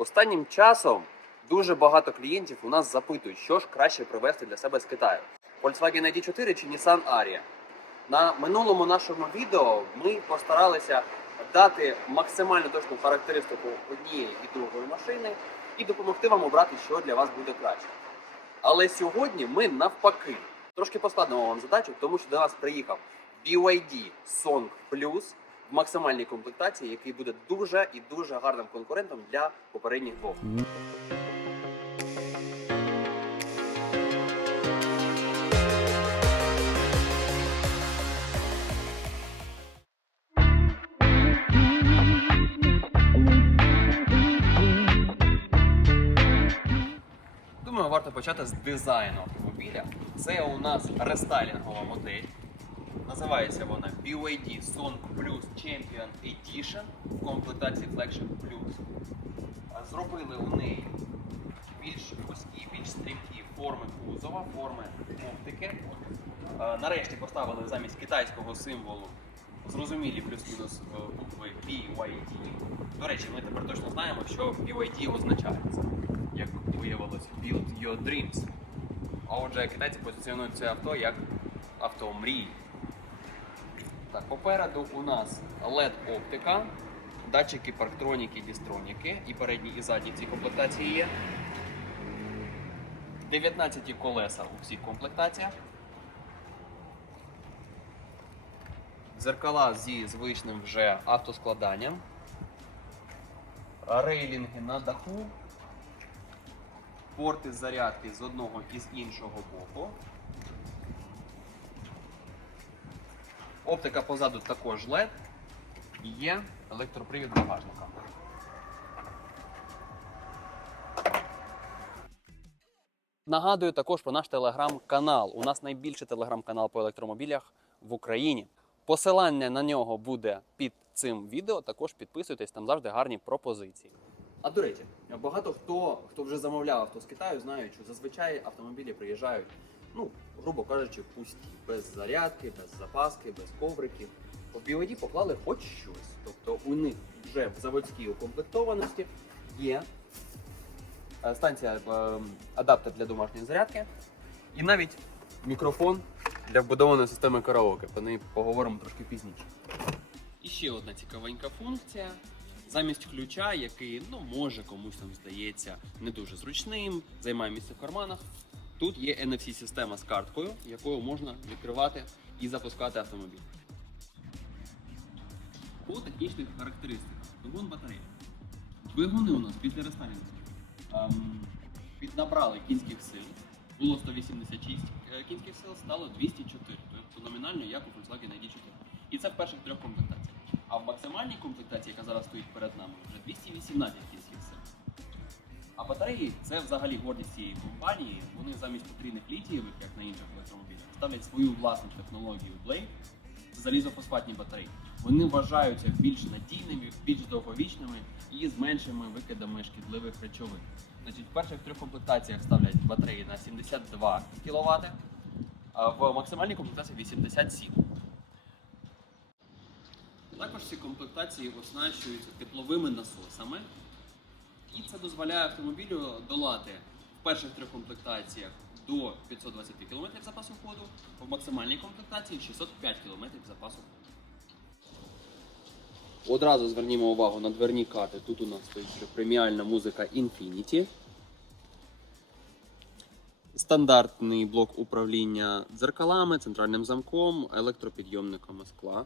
Останнім часом дуже багато клієнтів у нас запитують, що ж краще привезти для себе з Китаю: Volkswagen ID4 чи Nissan Ariya. На минулому нашому відео ми постаралися дати максимально точну характеристику однієї і другої машини і допомогти вам обрати, що для вас буде краще. Але сьогодні ми навпаки трошки поскладнемо вам задачу, тому що до нас приїхав BYD Song Plus в максимальній комплектації, який буде дуже і дуже гарним конкурентом для попередніх двох. Думаю, варто почати з дизайну автомобіля. Це у нас рестайлінгова модель. Називається вона BYD Song Plus Champion Edition в комплектації Flagship Plus. Зробили у неї більш вузькі, більш стрімкі форми кузова, форми оптики. Нарешті поставили замість китайського символу зрозумілі плюс-мінус е, букви BYD. До речі, ми тепер точно знаємо, що BYD означає. Як виявилось, Build Your Dreams. А отже, китайці позиціонують це авто як авто мрії. Так, попереду у нас LED-оптика, датчики парктроніки, дістроніки, і передні, і задні в цій комплектації є. 19 колеса у всіх комплектаціях. Зеркала зі звичним вже автоскладанням. Рейлінги на даху. Порти зарядки з одного і з іншого боку. Оптика позаду також LED. І Є електропривід багажника. Нагадую також про наш телеграм-канал. У нас найбільший телеграм-канал по електромобілях в Україні. Посилання на нього буде під цим відео. Також підписуйтесь, там завжди гарні пропозиції. А до речі, багато хто, хто вже замовляв авто з Китаю, знають, що зазвичай автомобілі приїжджають, ну, грубо кажучи, пусті, без зарядки, без запаски, без ковриків. У BYD поклали хоч щось. Тобто у них вже в заводській укомплектованості є е, станція е, адаптер для домашньої зарядки і навіть мікрофон для вбудованої системи караоке. Про неї поговоримо трошки пізніше. І ще одна цікавенька функція. Замість ключа, який ну може комусь там здається не дуже зручним, займає місце в карманах. Тут є NFC-система з карткою, якою можна відкривати і запускати автомобіль. По технічних характеристиках. Двигун батареї. Двигуни у нас після рестайлінгу ем, піднабрали кінських сил. Було 186 е, кінських сил, стало 204. Тобто номінально як у Volkswagen ID4. І це в перших трьох комплектаціях. А в максимальній комплектації, яка зараз стоїть перед нами, вже 218 кінських. А батареї це взагалі гордість цієї компанії. Вони замість потрійних літієвих, як на інших електромобілях, ставлять свою власну технологію Blade. Це залізофосфатні батареї. Вони вважаються більш надійними, більш довговічними і з меншими викидами шкідливих речовин. Значить, в перших трьох комплектаціях ставлять батареї на 72 кВт, а в максимальній комплектації 87. Також ці комплектації оснащуються тепловими насосами, і це дозволяє автомобілю долати в перших трьох комплектаціях до 520 км запасу ходу, в максимальній комплектації 605 км запасу ходу. Одразу звернімо увагу на дверні карти. Тут у нас стоїть вже преміальна музика Infinity. Стандартний блок управління дзеркалами, центральним замком, електропідйомниками скла.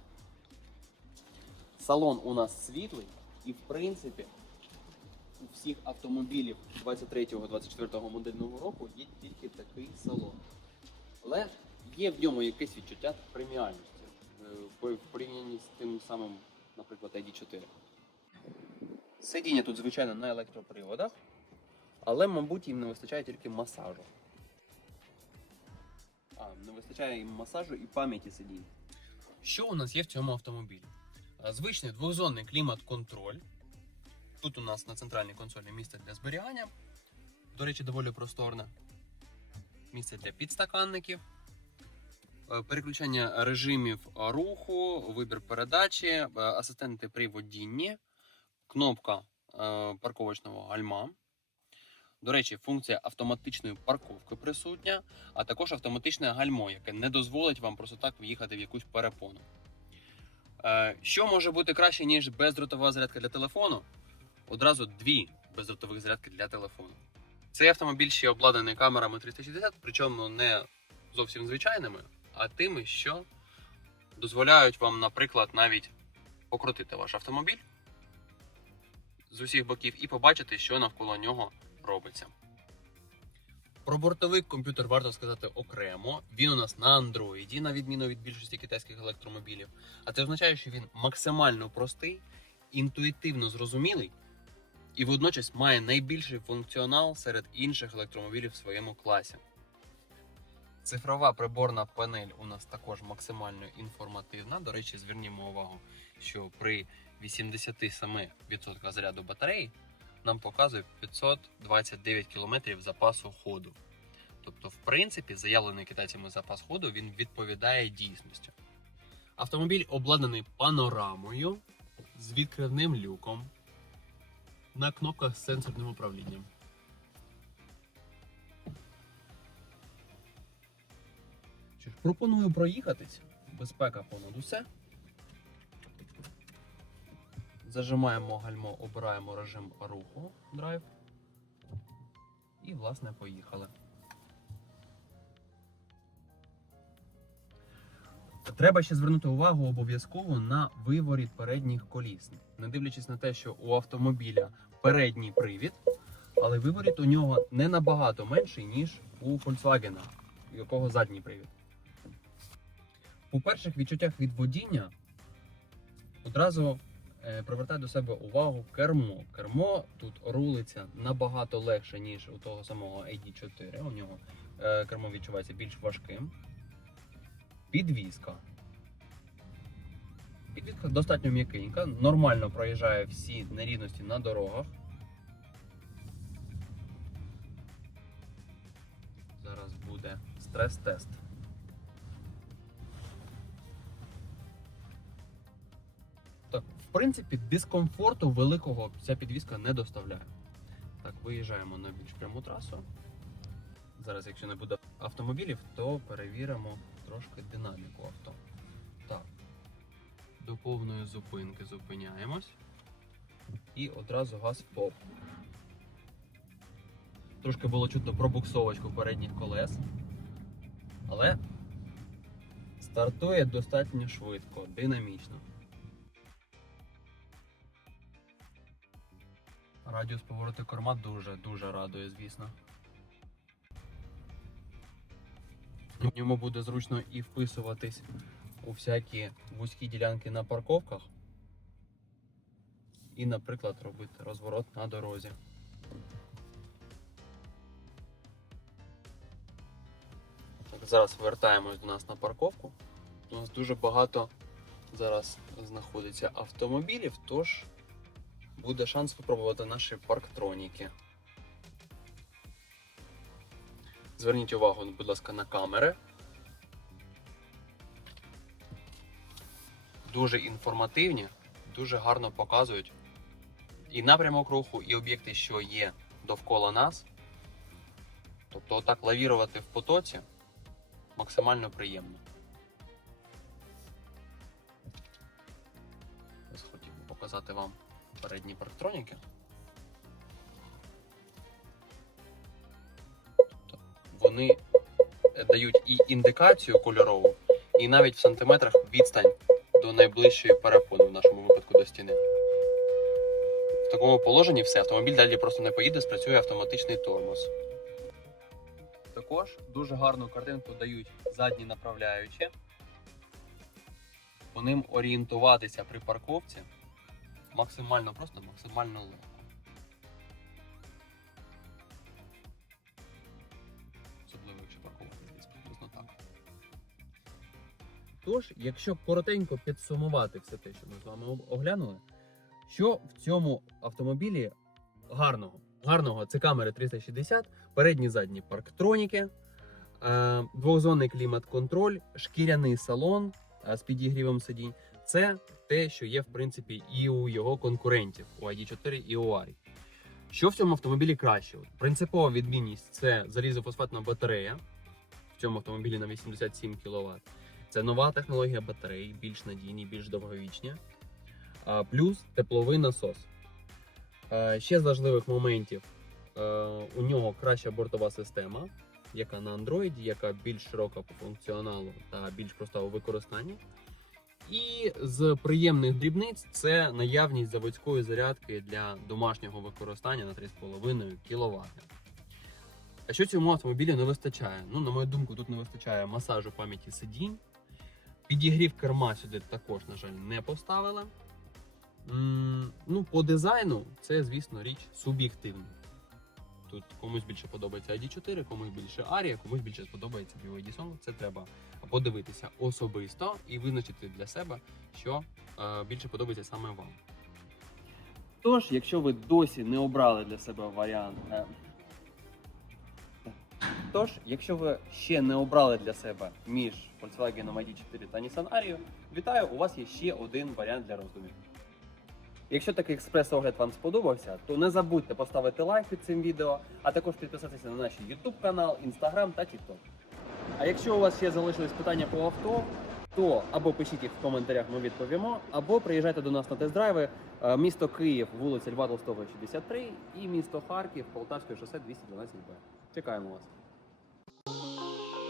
Салон у нас світлий і, в принципі, всіх автомобілів 23-24 модельного року є тільки такий салон. Але є в ньому якесь відчуття преміальності е, в порівнянні з тим самим, наприклад, ID4. Сидіння тут, звичайно, на електроприводах, але, мабуть, їм не вистачає тільки масажу. А, не вистачає їм масажу і пам'яті сидінь. Що у нас є в цьому автомобілі? Е, Звичний двохзонний клімат-контроль. Тут у нас на центральній консолі місце для зберігання. До речі, доволі просторне. Місце для підстаканників. Е, Переключення режимів руху, вибір передачі, е, асистенти при водінні, кнопка е, парковочного гальма. До речі, функція автоматичної парковки присутня, а також автоматичне гальмо, яке не дозволить вам просто так в'їхати в якусь перепону. Що може бути краще, ніж бездротова зарядка для телефону? Одразу дві бездротових зарядки для телефону. Цей автомобіль ще обладнаний камерами 360, причому не зовсім звичайними, а тими, що дозволяють вам, наприклад, навіть покрутити ваш автомобіль з усіх боків і побачити, що навколо нього робиться. Про бортовий комп'ютер варто сказати окремо. Він у нас на Android, на відміну від більшості китайських електромобілів. А це означає, що він максимально простий, інтуїтивно зрозумілий і водночас має найбільший функціонал серед інших електромобілів в своєму класі. Цифрова приборна панель у нас також максимально інформативна. До речі, звернімо увагу, що при 87% заряду батареї нам показує 529 км запасу ходу. Тобто, в принципі, заявлений китайцями запас ходу він відповідає дійсності. Автомобіль обладнаний панорамою з відкривним люком на кнопках з сенсорним управлінням. Пропоную проїхатись. Безпека понад усе. Зажимаємо гальмо, обираємо режим руху драйв. І, власне, поїхали. Треба ще звернути увагу обов'язково на виворіт передніх коліс. Не дивлячись на те, що у автомобіля передній привід, але виворіт у нього не набагато менший, ніж у Volkswagen, у якого задній привід. У перших відчуттях від водіння одразу е, привертає до себе увагу кермо. Кермо тут рулиться набагато легше, ніж у того самого ID4. У нього е, кермо відчувається більш важким. Підвізка. Підвізка достатньо м'якенька, нормально проїжджає всі нерівності на дорогах. Зараз буде стрес-тест. Так, в принципі, дискомфорту великого ця підвізка не доставляє. Так, виїжджаємо на більш пряму трасу. Зараз, якщо не буде автомобілів, то перевіримо трошки динаміку авто. Так. До повної зупинки зупиняємось. І одразу газ в топ. Трошки було чутно пробуксовочку передніх колес. Але стартує достатньо швидко, динамічно. Радіус повороту корма дуже-дуже радує, звісно. В ньому буде зручно і вписуватись у всякі вузькі ділянки на парковках. І, наприклад, робити розворот на дорозі. Так, зараз вертаємось до нас на парковку. У нас дуже багато зараз знаходиться автомобілів, тож буде шанс спробувати наші парктроніки. Зверніть увагу, будь ласка, на камери. Дуже інформативні, дуже гарно показують і напрямок руху, і об'єкти, що є довкола нас. Тобто, отак лавірувати в потоці максимально приємно. Ось хотів показати вам передні парктроніки. Вони дають і індикацію кольорову, і навіть в сантиметрах відстань до найближчої перепони, в нашому випадку до стіни. В такому положенні все, автомобіль далі просто не поїде, спрацює автоматичний тормоз. Також дуже гарну картинку дають задні направляючі. По ним орієнтуватися при парковці максимально просто, максимально легко. Тож, якщо коротенько підсумувати все те, що ми з вами оглянули, що в цьому автомобілі гарного? Гарного це камери 360, передні задні парктроніки, е, двохзонний клімат-контроль, шкіряний салон е, з підігрівом сидінь. Це те, що є в принципі і у його конкурентів у ID4 і у Арі. Що в цьому автомобілі краще? Принципова відмінність це залізофосфатна батарея в цьому автомобілі на 87 кВт. Це нова технологія батарей, більш надійні, більш довговічні. Плюс тепловий насос. Ще з важливих моментів у нього краща бортова система, яка на Android, яка більш широка по функціоналу та більш проста у використанні. І з приємних дрібниць це наявність заводської зарядки для домашнього використання на 3,5 кВт. А що цьому автомобілю не вистачає? Ну, на мою думку, тут не вистачає масажу пам'яті сидінь. Підігрів керма сюди також, на жаль, не поставили. М, Ну, по дизайну це, звісно, річ суб'єктивна. Тут комусь більше подобається ID4, комусь більше Aria, комусь більше сподобається BYD Song. Це треба подивитися особисто і визначити для себе, що е, більше подобається саме вам. Тож, якщо ви досі не обрали для себе варіант. Тож, якщо ви ще не обрали для себе між Volkswagen ID4 та Nissan Ariya, вітаю, у вас є ще один варіант для роздумів. Якщо такий експрес-огляд вам сподобався, то не забудьте поставити лайк під цим відео, а також підписатися на наш YouTube канал, Instagram та TikTok. А якщо у вас ще залишились питання по авто, то або пишіть їх в коментарях, ми відповімо, або приїжджайте до нас на тест-драйви. Е, Місто Київ, вулиця Льва Толстого, 63, і місто Харків, Полтавське шосе 212Б. Чекаємо вас.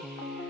Bye.